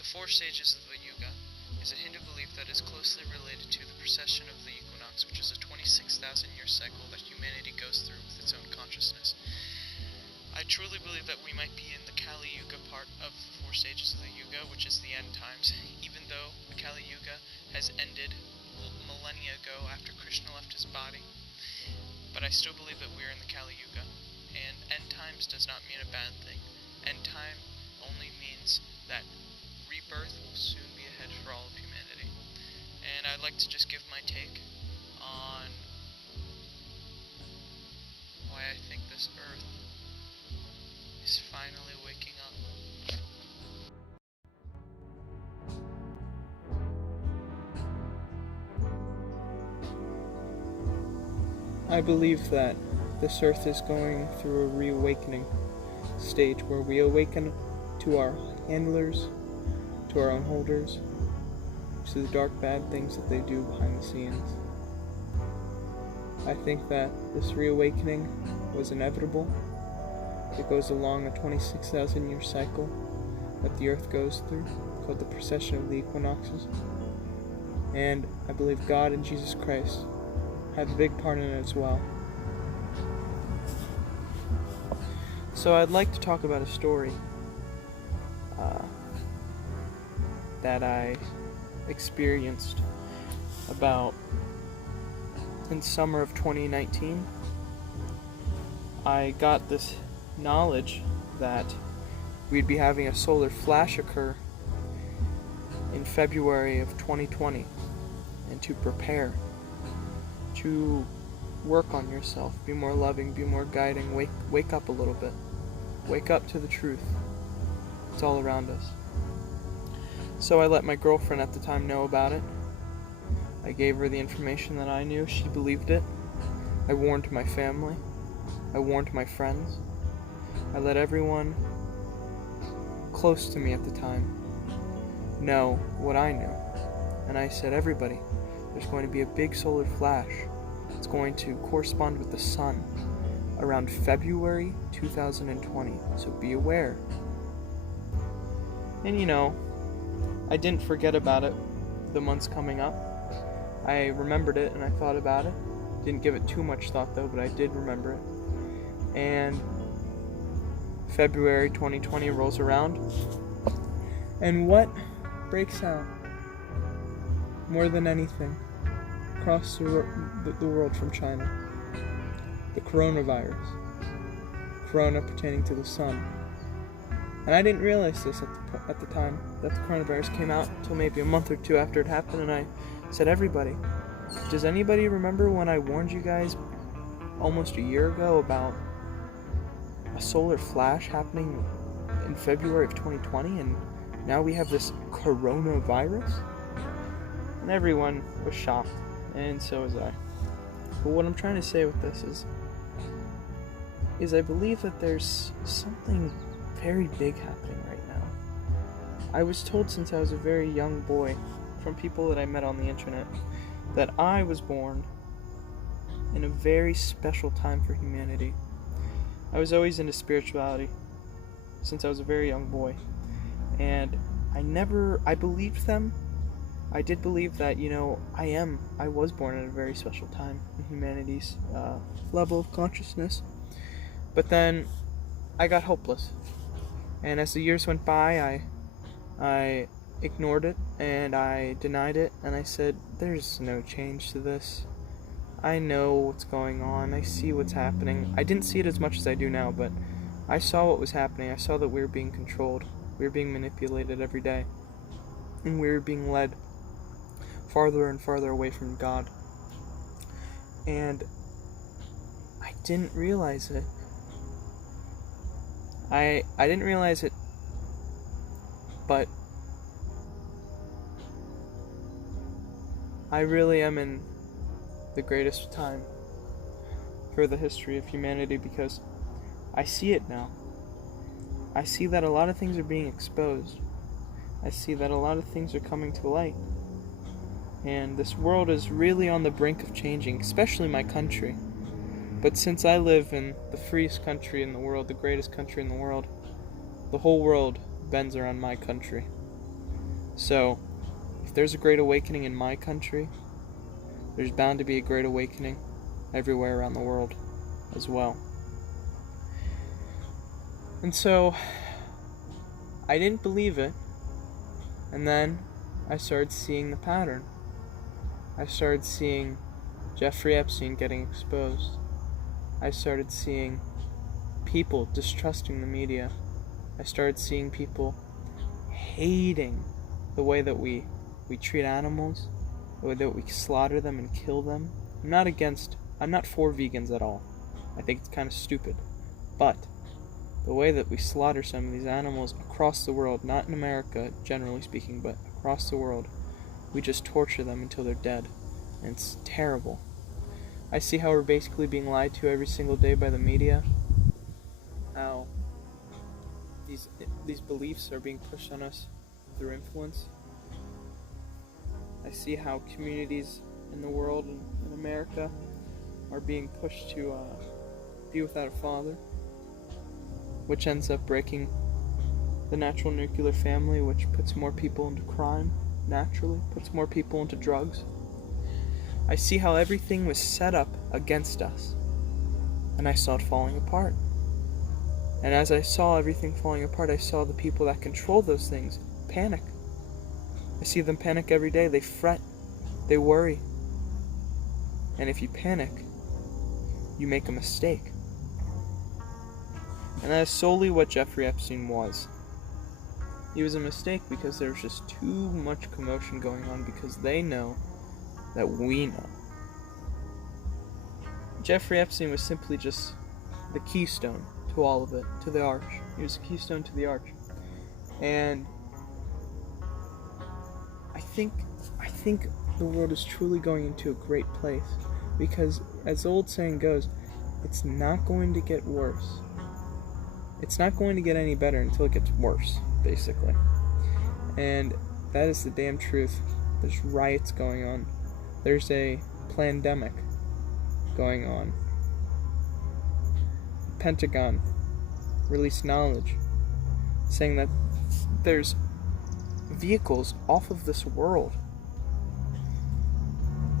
The 4 stages of the Yuga is a Hindu belief that is closely related to the precession of the equinox, which is a 26,000-year cycle that humanity goes through with its own consciousness. I truly believe that we might be in the Kali Yuga part of the 4 stages of the Yuga, which is the end times, even though the Kali Yuga has ended millennia ago after Krishna left his body. But I still believe that we're in the Kali Yuga, and end times does not mean a bad thing. End time only means that rebirth will soon be ahead for all of humanity. And I'd like to just give my take on why I think this earth is finally waking up. I believe that this earth is going through a reawakening stage where we awaken to our handlers, to our own holders, to the dark bad things that they do behind the scenes. I think that this reawakening was inevitable. It goes along a 26,000-year cycle that the earth goes through, called the precession of the equinoxes. And I believe God and Jesus Christ have a big part in it as well. So I'd like to talk about a story that I experienced about in summer of 2019. I got this knowledge that we'd be having a solar flash occur in February of 2020, and to prepare, to work on yourself, be more loving, be more guiding, wake up a little bit. Wake up to the truth. It's all around us. So I let my girlfriend at the time know about it. I gave her the information that I knew. She believed it. I warned my family. I warned my friends. I let everyone close to me at the time know what I knew. And I said, everybody, there's going to be a big solar flash. It's going to correspond with the sun around February 2020, so be aware. And I didn't forget about it the months coming up. I remembered it and I thought about it. Didn't give it too much thought though, but I did remember it. And February 2020 rolls around, and what breaks out more than anything across the world from China? The coronavirus. Corona pertaining to the sun. And I didn't realize this at the time that the coronavirus came out until maybe a month or two after it happened, and I said, everybody, does anybody remember when I warned you guys almost a year ago about a solar flash happening in February of 2020, and now we have this coronavirus? And everyone was shocked, and so was I. But what I'm trying to say with this is I believe that there's something very big happening right now. I was told since I was a very young boy from people that I met on the internet that I was born in a very special time for humanity. I was always into spirituality since I was a very young boy, and I believed them. I did believe that, I was born at a very special time in humanity's level of consciousness. But then I got hopeless. And as the years went by, I ignored it and I denied it, and I said, there's no change to this. I know what's going on. I see what's happening. I didn't see it as much as I do now, but I saw what was happening. I saw that we were being controlled. We were being manipulated every day. And we were being led farther and farther away from God. And I didn't realize it. I didn't realize it, but I really am in the greatest time for the history of humanity, because I see it now. I see that a lot of things are being exposed. I see that a lot of things are coming to light. And this world is really on the brink of changing, especially my country. But since I live in the freest country in the world, the greatest country in the world, the whole world bends around my country. So, if there's a great awakening in my country, there's bound to be a great awakening everywhere around the world as well. And so, I didn't believe it, and then I started seeing the pattern. I started seeing Jeffrey Epstein getting exposed. I started seeing people distrusting the media. I started seeing people hating the way that we treat animals, the way that we slaughter them and kill them. I'm not for vegans at all. I think it's kind of stupid. But the way that we slaughter some of these animals across the world, not in America generally speaking, but across the world, we just torture them until they're dead. And it's terrible. I see how we're basically being lied to every single day by the media. How these beliefs are being pushed on us through influence. I see how communities in the world, in America, are being pushed to be without a father, which ends up breaking the natural nuclear family, which puts more people into crime, naturally, puts more people into drugs. I see how everything was set up against us, and I saw it falling apart. And as I saw everything falling apart, I saw the people that control those things panic. I see them panic every day. They fret. They worry. And if you panic, you make a mistake. And that is solely what Jeffrey Epstein was. He was a mistake because there was just too much commotion going on because they know that we know. Jeffrey Epstein was simply just the keystone to all of it, to the arch. He was a keystone to the arch. And I think the world is truly going into a great place because, as the old saying goes, it's not going to get worse. It's not going to get any better until it gets worse, basically. And that is the damn truth. There's riots going on. There's a pandemic going on. Pentagon released knowledge saying that there's vehicles off of this world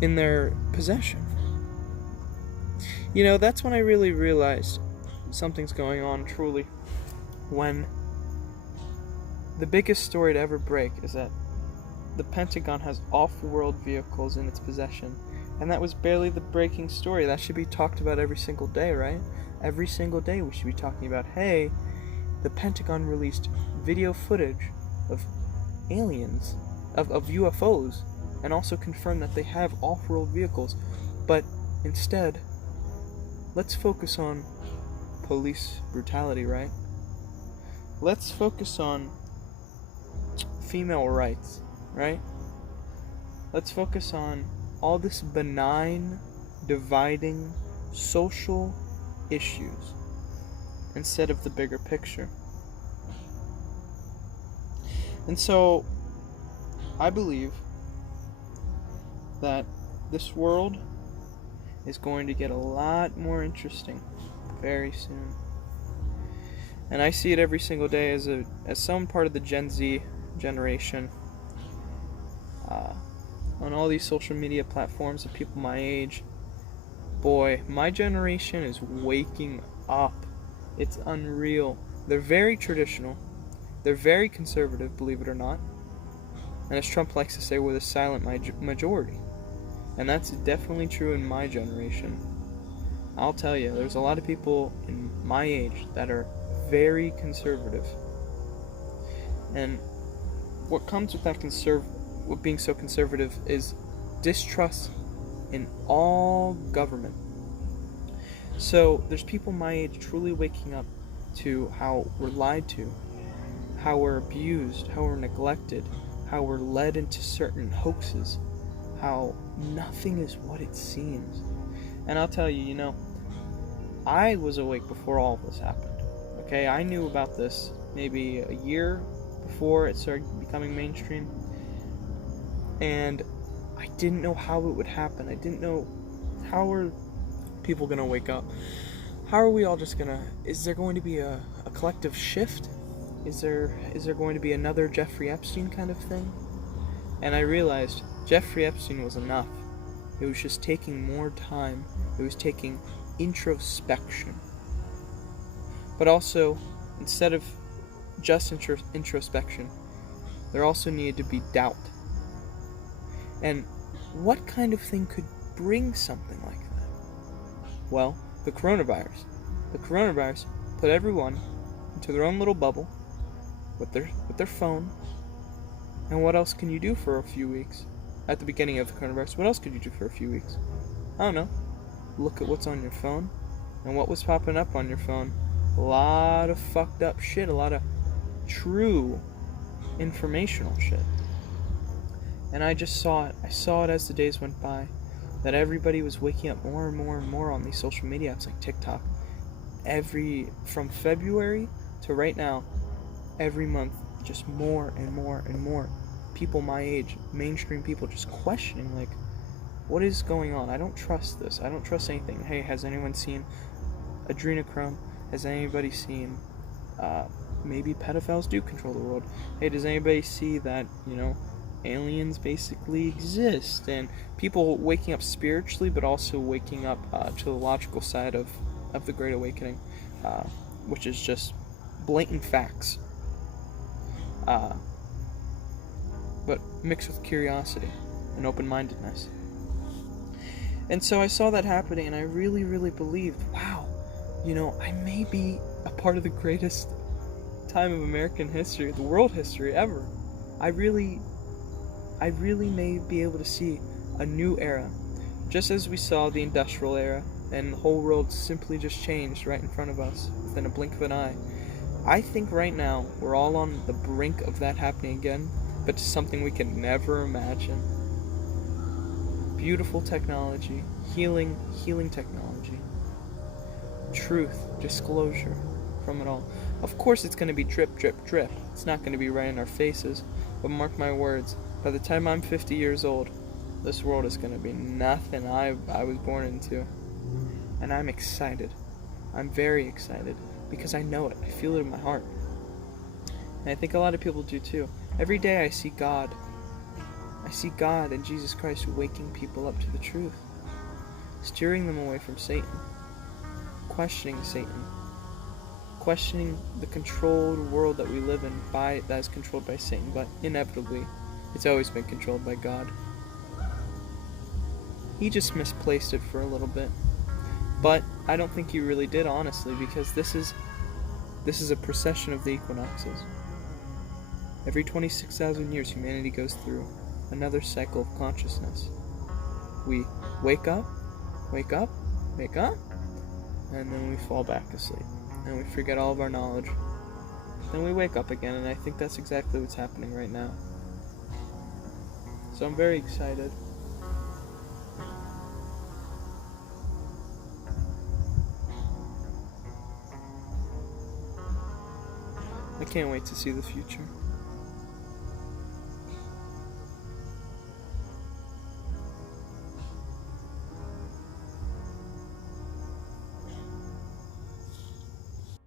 in their possession. You know, that's when I really realized something's going on truly. When the biggest story to ever break is that the Pentagon has off-world vehicles in its possession. And that was barely the breaking story. That should be talked about every single day, right? Every single day we should be talking about, hey, the Pentagon released video footage of aliens, of UFOs, and also confirmed that they have off-world vehicles. But instead, let's focus on police brutality, right? Let's focus on female rights, right? Let's focus on all this benign, dividing, social issues instead of the bigger picture. And so, I believe that this world is going to get a lot more interesting very soon. And I see it every single day as some part of the Gen Z generation. On all these social media platforms of people my age, boy, my generation is waking up. It's unreal. They're very traditional. They're very conservative, believe it or not. And as Trump likes to say, we're the silent majority. And that's definitely true in my generation. I'll tell you, there's a lot of people in my age that are very conservative. And what comes with that with being so conservative is distrust in all government. So there's people my age truly waking up to how we're lied to, how we're abused, how we're neglected, how we're led into certain hoaxes, how nothing is what it seems. And I'll tell you, I was awake before all of this happened. Okay, I knew about this maybe a year before it started becoming mainstream. And I didn't know how it would happen. I didn't know how are people going to wake up. How are we all just going to... Is there going to be a collective shift? is there going to be another Jeffrey Epstein kind of thing? And I realized Jeffrey Epstein was enough. It was just taking more time. It was taking introspection. But also, instead of just introspection, there also needed to be doubt. And what kind of thing could bring something like that? Well, the coronavirus. The coronavirus put everyone into their own little bubble with their phone. And what else can you do for a few weeks? At the beginning of the coronavirus, what else could you do for a few weeks? I don't know. Look at what's on your phone. And what was popping up on your phone? A lot of fucked up shit. A lot of true informational shit. And I just saw it. I saw it as the days went by. That everybody was waking up more and more and more on these social media apps like TikTok. From February to right now, every month, just more and more and more people my age, mainstream people, just questioning, like, what is going on? I don't trust this. I don't trust anything. Hey, has anyone seen adrenochrome? Has anybody seen maybe pedophiles do control the world? Hey, does anybody see that, aliens basically exist? And people waking up spiritually, but also waking up to the logical side of the Great Awakening, which is just blatant facts, but mixed with curiosity and open-mindedness. And so I saw that happening, and I really, really believed, wow, I may be a part of the greatest time of American history, the world history ever. I really may be able to see a new era, just as we saw the industrial era, and the whole world simply just changed right in front of us within a blink of an eye. I think right now we're all on the brink of that happening again, but to something we can never imagine. Beautiful technology, healing technology, truth, disclosure from it all. Of course it's going to be drip, drip, drip. It's not going to be right in our faces, but mark my words, by the time I'm 50 years old, this world is going to be nothing I was born into. And I'm excited. I'm very excited because I know it. I feel it in my heart. And I think a lot of people do too. Every day I see God. I see God and Jesus Christ waking people up to the truth, steering them away from Satan, questioning Satan, questioning the controlled world that we live in that is controlled by Satan, but inevitably it's always been controlled by God. He just misplaced it for a little bit. But I don't think he really did, honestly, because this is a procession of the equinoxes. Every 26,000 years, humanity goes through another cycle of consciousness. We wake up, and then we fall back asleep. And we forget all of our knowledge. Then we wake up again, and I think that's exactly what's happening right now. So I'm very excited. I can't wait to see the future.